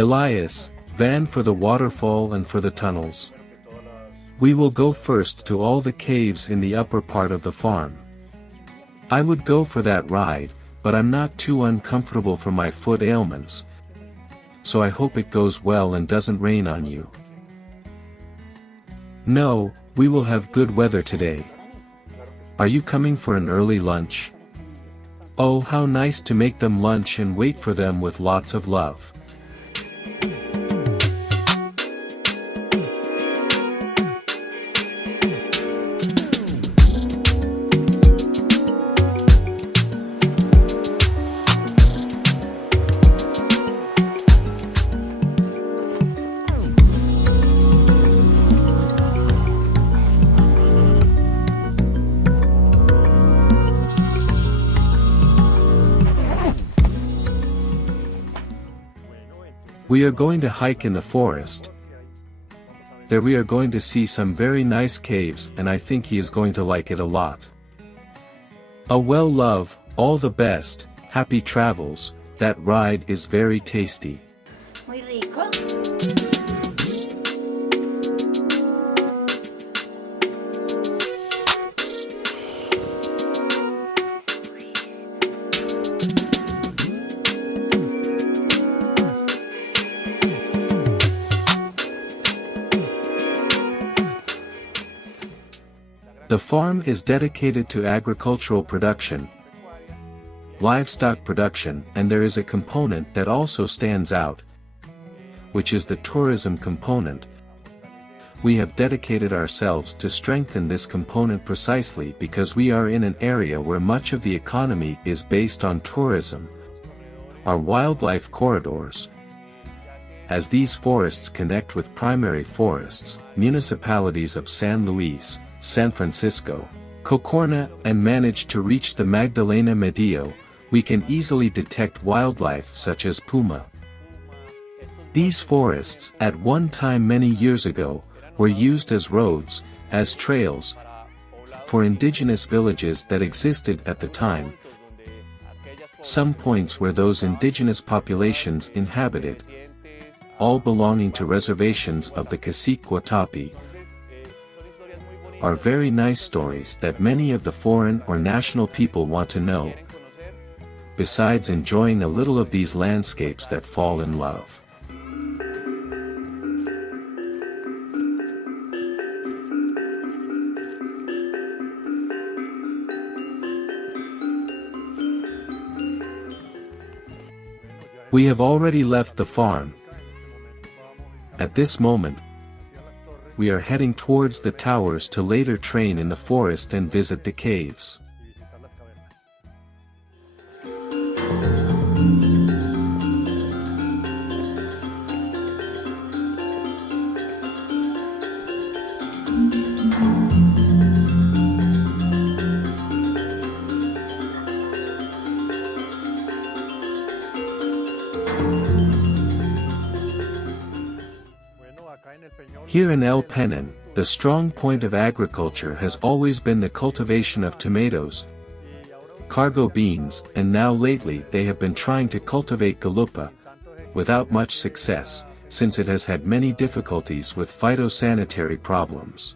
Elias, van for the waterfall and for the tunnels. We will go first to all the caves in the upper part of the farm. I would go for that ride, but I'm not too uncomfortable for my foot ailments, so I hope it goes well and doesn't rain on you. No, we will have good weather today. Are you coming for an early lunch? Oh, how nice to make them lunch and wait for them with lots of love. We are going to hike in the forest. There we are going to see some very nice caves, and I think he is going to like it a lot. Well, love, all the best, happy travels, that ride is very tasty. Muy rico. The farm is dedicated to agricultural production, livestock production, and there is a component that also stands out, which is the tourism component. We have dedicated ourselves to strengthen this component precisely because we are in an area where much of the economy is based on tourism, our wildlife corridors. As these forests connect with primary forests, municipalities of San Luis, San Francisco, Cocorna, and manage to reach the Magdalena Medio, we can easily detect wildlife such as puma. These forests, at one time many years ago, were used as roads, as trails, for indigenous villages that existed at the time. Some points where those indigenous populations inhabited, all belonging to reservations of the Cacique Guatapi, are very nice stories that many of the foreign or national people want to know, besides enjoying a little of these landscapes that fall in love. We have already left the farm. At this moment, we are heading towards the towers to later train in the forest and visit the caves. Here in El Peñol, the strong point of agriculture has always been the cultivation of tomatoes, cargo beans, and now lately they have been trying to cultivate galupa, without much success, since it has had many difficulties with phytosanitary problems.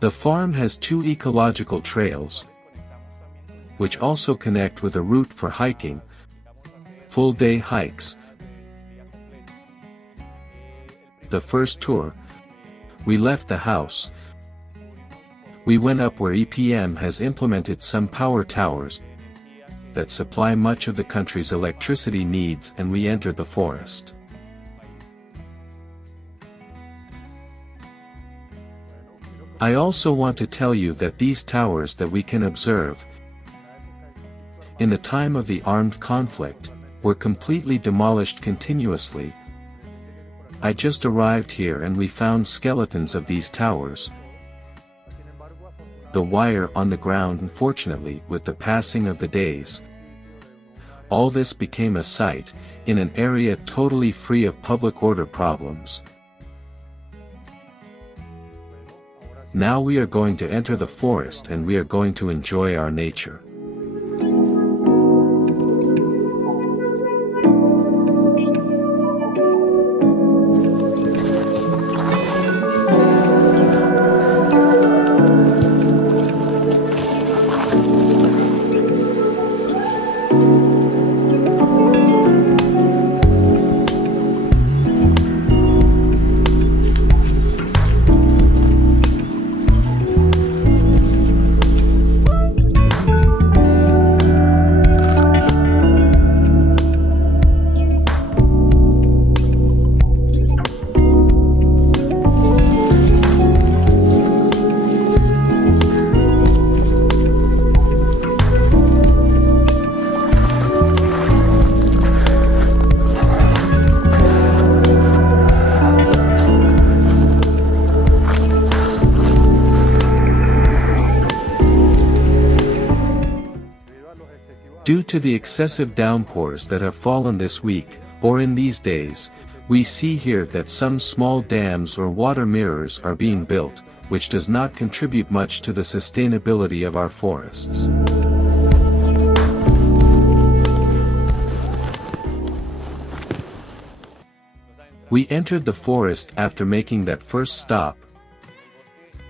The farm has two ecological trails, which also connect with a route for hiking, full-day hikes. The first tour, we left the house. We went up where EPM has implemented some power towers that supply much of the country's electricity needs, and we entered the forest. I also want to tell you that these towers that we can observe in the time of the armed conflict were completely demolished continuously. I just arrived here and we found skeletons of these towers. The wire on the ground, unfortunately, with the passing of the days, All this became a sight, in an area totally free of public order problems. Now we are going to enter the forest and we are going to enjoy our nature. Due to the excessive downpours that have fallen this week, or in these days, we see here that some small dams or water mirrors are being built, which does not contribute much to the sustainability of our forests. We entered the forest after making that first stop,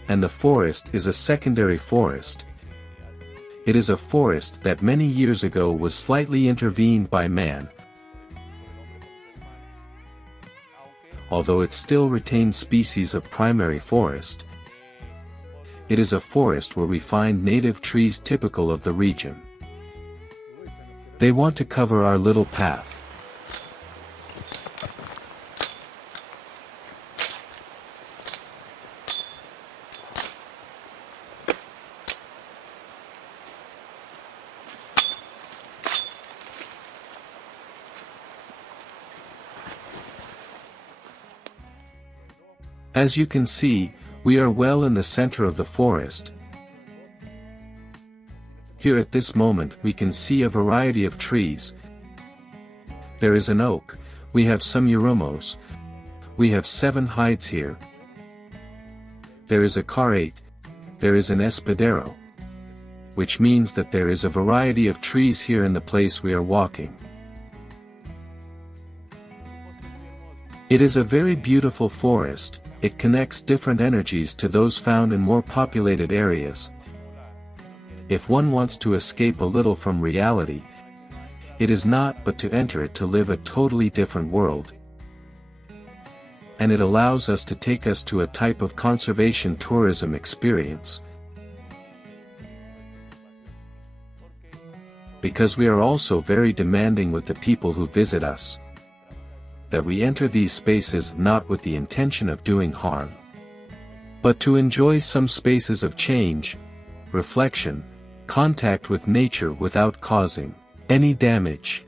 and the forest is a secondary forest. It is a forest that many years ago was slightly intervened by man, although it still retains species of primary forest. It is a forest where we find native trees typical of the region. They want to cover our little path. As you can see, we are well in the center of the forest. Here at this moment we can see a variety of trees. There is an oak, we have some urumos, we have 7 hides here. There is a carrate, there is an espadero, which means that there is a variety of trees here in the place we are walking. It is a very beautiful forest. It connects different energies to those found in more populated areas. If one wants to escape a little from reality, it is not but to enter it to live a totally different world. And it allows us to take us to a type of conservation tourism experience. Because we are also very demanding with the people who visit us, that we enter these spaces not with the intention of doing harm, but to enjoy some spaces of change, reflection, contact with nature without causing any damage.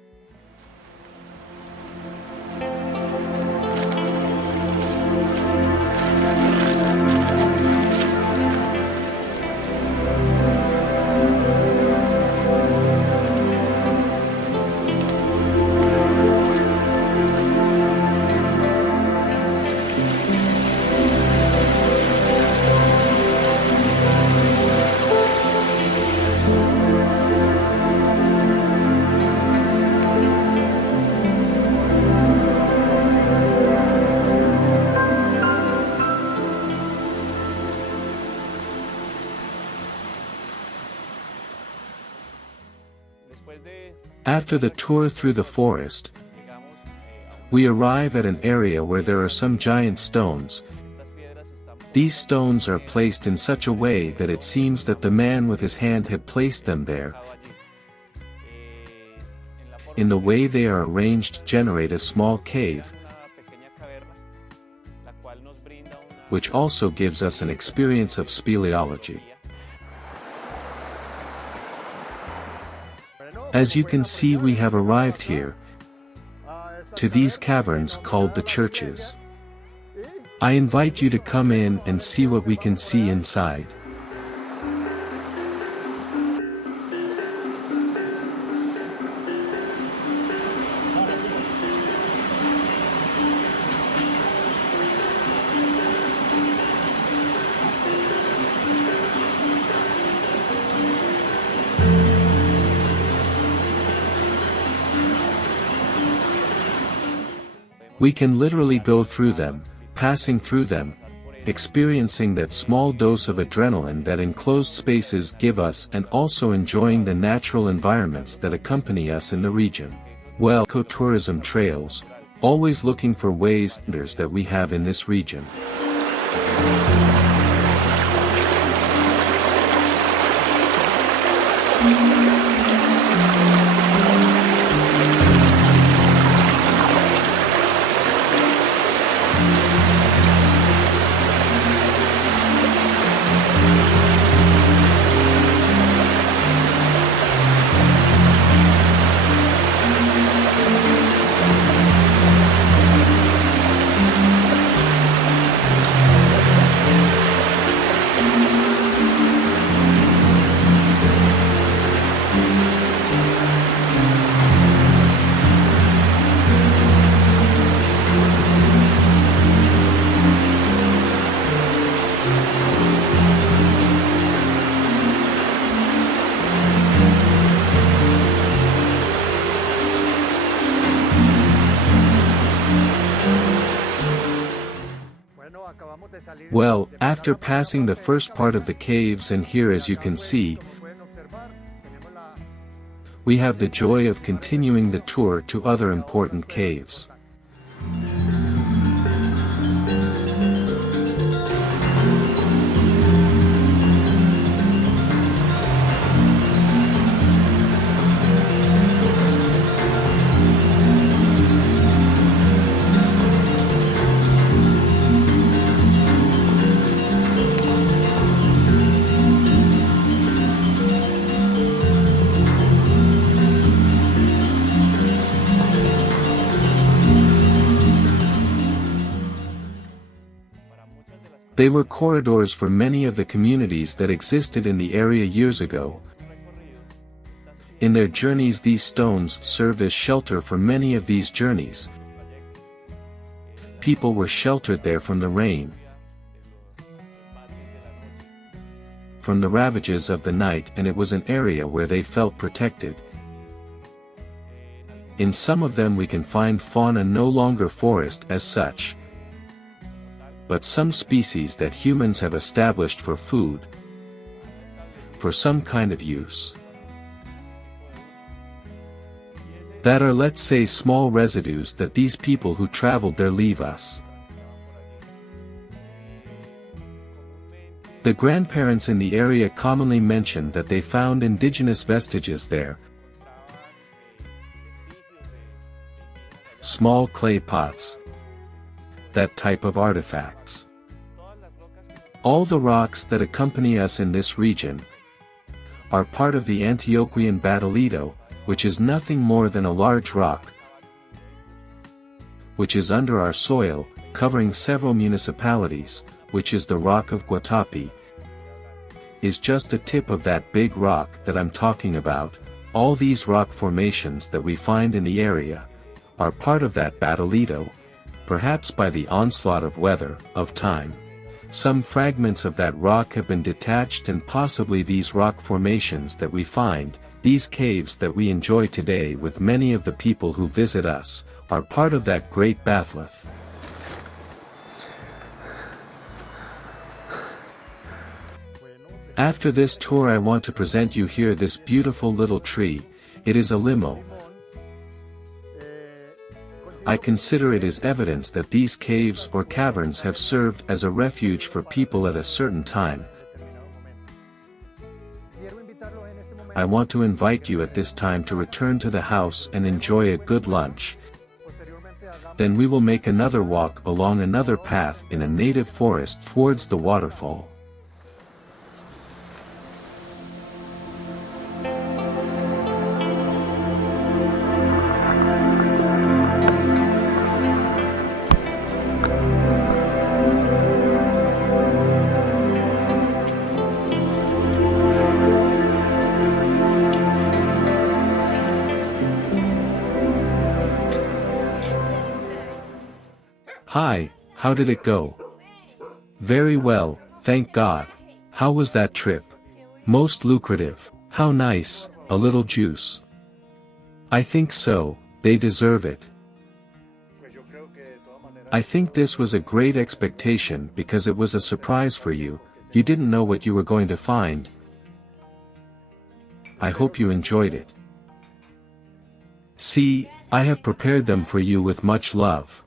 After the tour through the forest, we arrive at an area where there are some giant stones. These stones are placed in such a way that it seems that the man with his hand had placed them there. In the way they are arranged generate a small cave, which also gives us an experience of speleology. As you can see, we have arrived here, to these caverns called the churches. I invite you to come in and see what we can see inside. We can literally go through them, passing through them, experiencing that small dose of adrenaline that enclosed spaces give us and also enjoying the natural environments that accompany us in the region. Well, ecotourism trails, always looking for ways that we have in this region. Well, after passing the first part of the caves, and here as you can see, we have the joy of continuing the tour to other important caves. They were corridors for many of the communities that existed in the area years ago. In their journeys, these stones served as shelter for many of these journeys. People were sheltered there from the rain, from the ravages of the night, and it was an area where they felt protected. In some of them we can find fauna no longer forest as such, but some species that humans have established for food, for some kind of use, that are, let's say, small residues that these people who traveled there leave us. The grandparents in the area commonly mentioned that they found indigenous vestiges there, small clay pots, that type of artifacts. All the rocks that accompany us in this region are part of the Antioquian batolito, which is nothing more than a large rock which is under our soil, covering several municipalities, which is the rock of Guatapi, is just a tip of that big rock that I'm talking about. All these rock formations that we find in the area are part of that batolito. Perhaps by the onslaught of weather, of time, some fragments of that rock have been detached, and possibly these rock formations that we find, these caves that we enjoy today with many of the people who visit us, are part of that great batholith. After this tour I want to present you here this beautiful little tree. It is a limo. I consider it as evidence that these caves or caverns have served as a refuge for people at a certain time. I want to invite you at this time to return to the house and enjoy a good lunch. Then we will make another walk along another path in a native forest towards the waterfall. Hi, how did it go? Very well, thank God. How was that trip? Most lucrative. How nice, a little juice. I think so, they deserve it. I think this was a great expectation because it was a surprise for you, you didn't know what you were going to find. I hope you enjoyed it. See, I have prepared them for you with much love.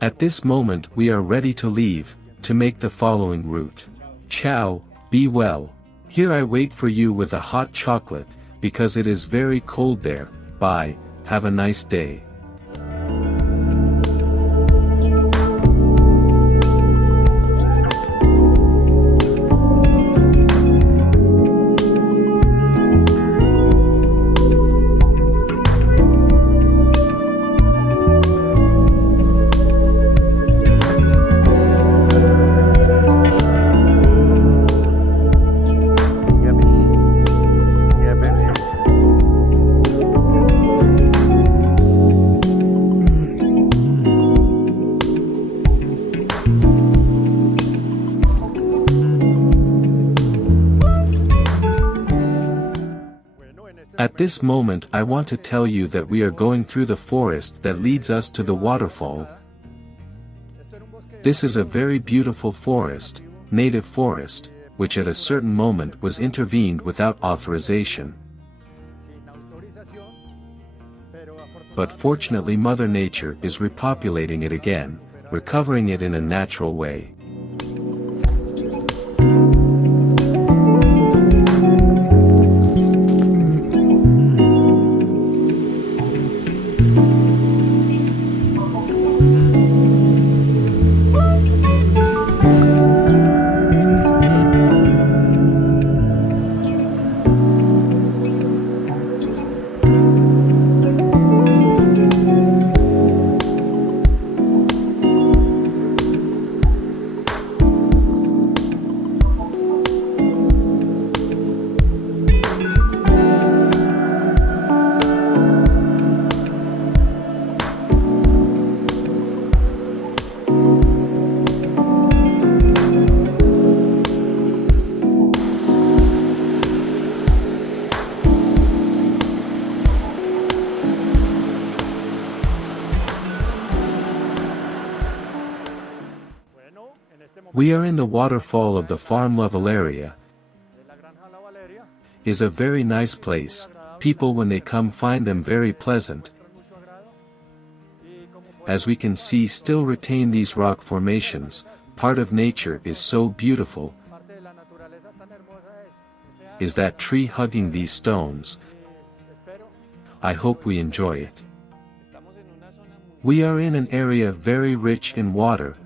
At this moment we are ready to leave, to make the following route. Ciao, be well. Here I wait for you with a hot chocolate, because it is very cold there. Bye, have a nice day. At this moment I want to tell you that we are going through the forest that leads us to the waterfall. This is a very beautiful forest, native forest, which at a certain moment was intervened without authorization. But fortunately Mother Nature is repopulating it again, recovering it in a natural way. We are in the waterfall of the farm level area. Is a very nice place. People when they come find them very pleasant. As we can see still retain these rock formations, part of nature is so beautiful. Is that tree hugging these stones? I hope we enjoy it. We are in an area very rich in water.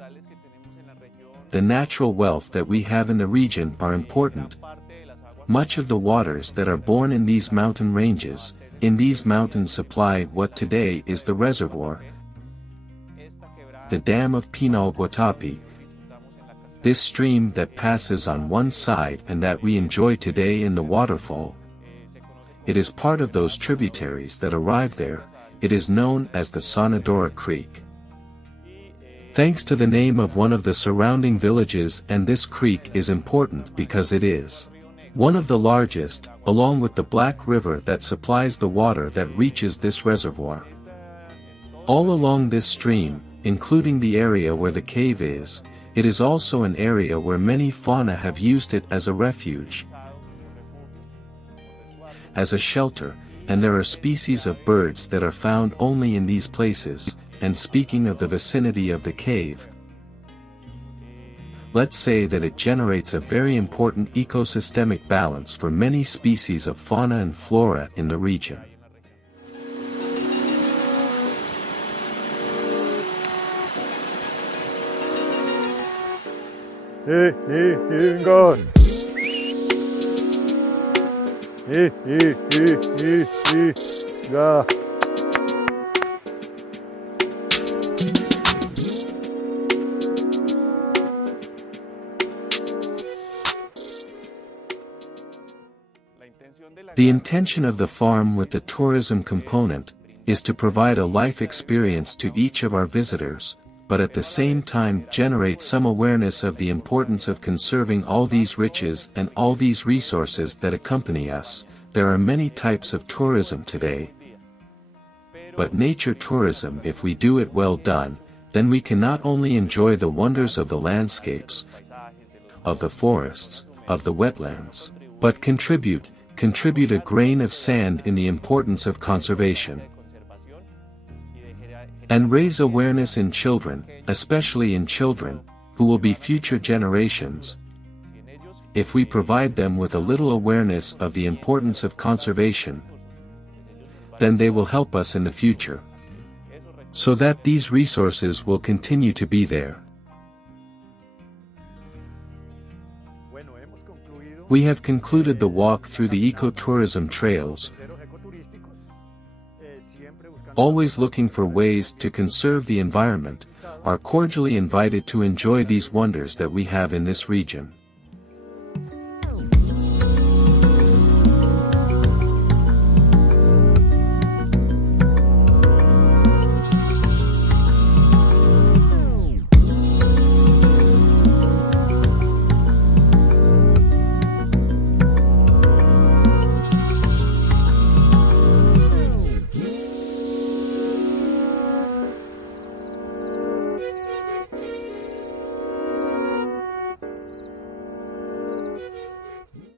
The natural wealth that we have in the region are important. Much of the waters that are born in these mountain ranges, in these mountains supply what today is the reservoir. The dam of Peñol Guatapi. This stream that passes on one side and that we enjoy today in the waterfall. It is part of those tributaries that arrive there. It is known as the Sonadora Creek. Thanks to the name of one of the surrounding villages, and this creek is important because it is one of the largest, along with the Black River that supplies the water that reaches this reservoir. All along this stream, including the area where the cave is, it is also an area where many fauna have used it as a refuge, as a shelter, and there are species of birds that are found only in these places. And speaking of the vicinity of the cave, let's say that it generates a very important ecosystemic balance for many species of fauna and flora in the region. Venga. Ya. The intention of the farm with the tourism component is to provide a life experience to each of our visitors, but at the same time generate some awareness of the importance of conserving all these riches and all these resources that accompany us. There are many types of tourism today, but nature tourism, if we do it well done, then we can not only enjoy the wonders of the landscapes, of the forests, of the wetlands, but contribute a grain of sand in the importance of conservation. And raise awareness in children, especially in children, who will be future generations. If we provide them with a little awareness of the importance of conservation, then they will help us in the future, so that these resources will continue to be there. We have concluded the walk through the ecotourism trails, always looking for ways to conserve the environment, are cordially invited to enjoy these wonders that we have in this region.